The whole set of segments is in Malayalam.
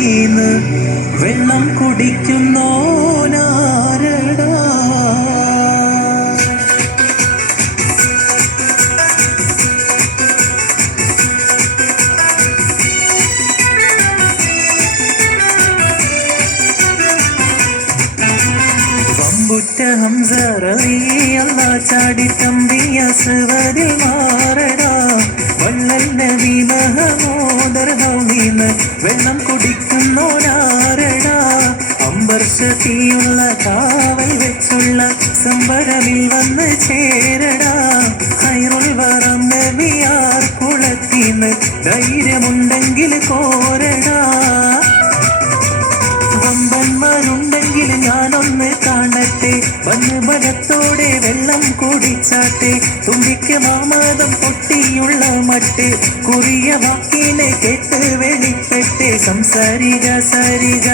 ചാടിത്തീന്ന് വെള്ളം കുടിക്കുന്നോനാരടാ. വമ്പുറ്റ ഹംസ റളിയല്ലാഹു ചാടി തമ്പിയ സുവരിൽ മാറടാ. വള്ളൽ നബി മഹമൂദർ ഹൗമീന്ന് വെള്ളം കുടിക്കുന്നോനാരടാ. അമ്പർഷത്തിയുള്ള കാവൽ വെച്ചുള്ള സംബരമിൽ വന്ന് ചേരടാ. ഖൈറുൽ വറം നബിയാർ കുളത്തിന്ന് ധൈര്യമുണ്ടെങ്കിൽ കോരടാ. വമ്പന്മാരുണ്ടെങ്കിൽ ഞാനൊന്ന് കാണട്ടെ, വന്ന് ബലത്തോടെ വെള്ളം കുടിച്ചാട്ടെ. തുമ്പിക്ക് മാമാദം പൊട്ടിയുള്ള മട്ട് കുറിയ വാക്കിനെ കേട്ട് വെളിപ്പെട്ട്. സംസാരിക സരിക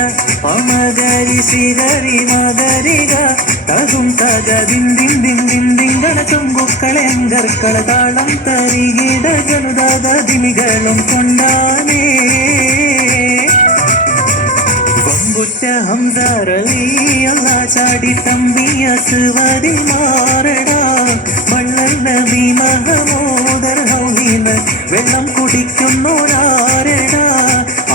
പമകരി സിഗരി മകരിക തകും തക ദിന്ദിൻ ദിന്ദിൻ ദിങ്കണ ചുങ്കുക്കളെ അങ്കർക്കള താളം തരികിട ജനുദാദിമികളും കൊണ്ടാനേ. വമ്പുറ്റ ഹംസ റളിയല്ലാഹു ചാടി തമ്പിയ സുവരിൽ മാറടാ. വള്ളൽ നബി മഹമൂദർ ഹൗമീന്ന് വെള്ളം കുടിക്കുന്നോരാരടാ.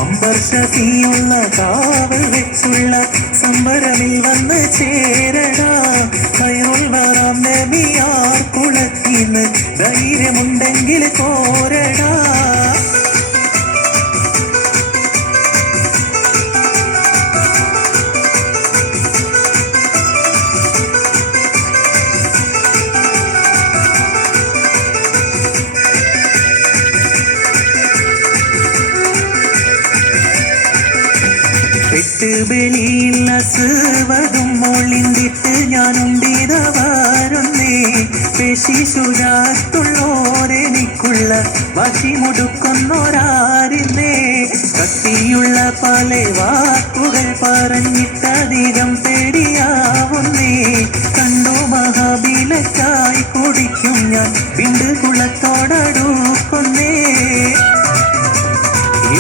അമ്പർഷത്തിയുള്ള കാവൽ വെച്ചുള്ള സംബരമിൽ വന്ന് ചേരടാ. ഖൈറുൽ വറം നബിയാർ കുളത്തിന്ന് ധൈര്യമുണ്ടെങ്കിൽ കോരടാ. വെളിയിൽ അസുവതും മൊളിന്തിട്ട് ഞാനുണ്ടിതവാരുന്നേ. പേശി ശുചാത്തുള്ളോരെനിക്കുള്ള വാശി മുടുക്കുന്നോരാരുന്നേ. കട്ടിയുള്ള പല വാക്കുകൾ പറഞ്ഞിട്ടധികം പേടിയാവുന്നേ. കണ്ടു മഹാബിലക്കായി കുടിക്കും ഞാൻ പിണ്ട് കുളത്തോടടുക്കുന്നേ.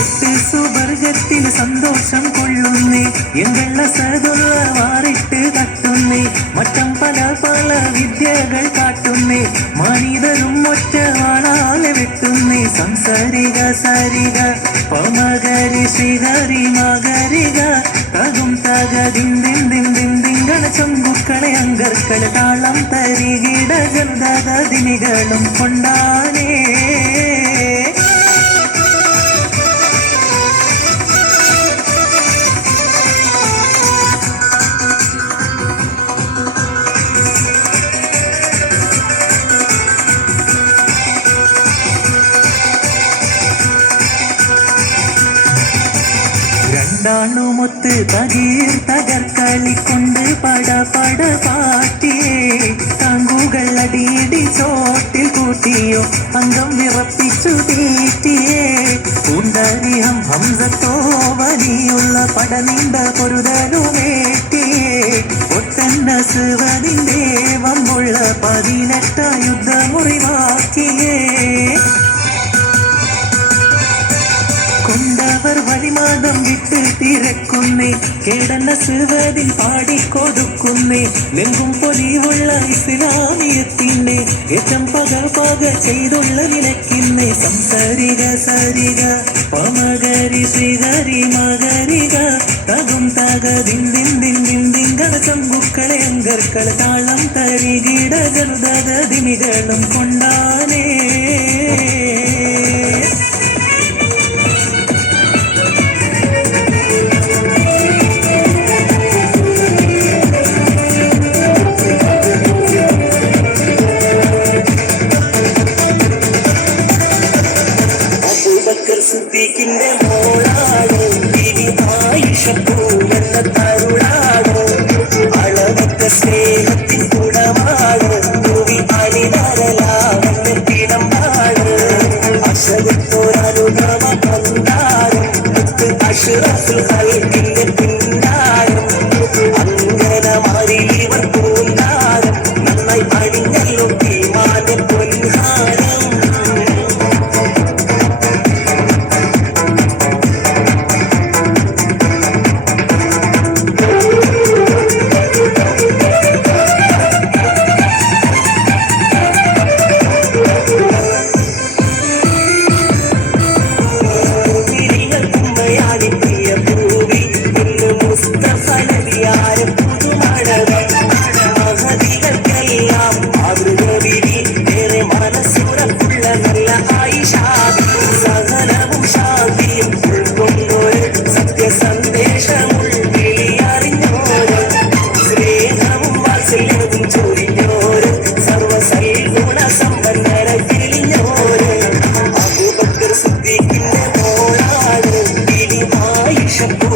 എട്ട് സുവർഗത്തിൽ സന്തോഷം കൊള്ളുന്നേ. എങ്കള സതുള്ള വാറിട്ട് തട്ടുന്നേ. മറ്റം പല പല വിദ്യകൾ കാട്ടുന്നേ. മനിതരും ഒറ്റ ആളാലെ വെട്ടുന്നേ. സംസരിക സരിക പമകരി ശ്രീഹരി മകരിക തകും തക ദിന്ദിൻ ദിന്ദിൻ ദിങ്കണ ചൊങ്കുക്കളെ അങ്കർക്കള താളം തരികിട ജനുദാദിമികളും കൊണ്ടാനേ. രണ്ടാളുമൊത്ത് തകീർ തകർക്കളിക്കൊണ്ട് പട പട പാറ്റിയേ. താങ്കുകൾ അടിയിടി ചോട്ടിൽ കൂട്ടിയോ അംഗം വിറപ്പിച്ചു തീറ്റിയേ. പൂണ്ടരിഹം ഹംസത്തോ വലിയുള്ള പട നീണ്ട പൊരുതലുമേറ്റിയേ. ഒട്ടന്ന സുവതിൻ്റെ വമ്പുള്ള 18 യുദ്ധമുറിവാക്കിയേ. കൊണ്ടവർ വഴിമാതം വിട്ട് തിരക്കുന്നേ. കേടന്ന സുവതിൽ പാടിക്കൊടുക്കുന്നേ. നെങ്കും പൊലിവുള്ള ഇസ്ലാമിയത്തിൻ്റെ ഏറ്റം പക പക ചെയ്തുള്ള നിലയ്ക്കുന്നേ. സംസരിക സരിക പമകരി ശ്രീഹരി മകരിക തകും തക ദിന്ദിൻ ദിന്ദിൻ ദിങ്കണ ചൊങ്കുക്കളെ അങ്കർക്കള താളം തരികിട ജനുദാദിമികളും കൊണ്ടാനേ. സിദ്ദീഖിന്റെ മോളാണോ ബീവി ആയിഷ പൂവെന്ന തരുളാണോ. അളവറ്റ സ്നേഹത്തിൻ കുടമാണോ ഭൂവി അണിതരലാവെന്ന് പിണമ്പാണ്. അശകത്തോരനുഗമ പന്താരം അഷ്റഫുൽ ഖൽഖിന്റെ പിന്നാരം. അങ്കനമാരി ഇവർ പൂന്താരം നന്നായി അണിഞ്ഞല്ലോ ഈമാന്റെ പൊൻഹാരം. വിഷപ്പൂ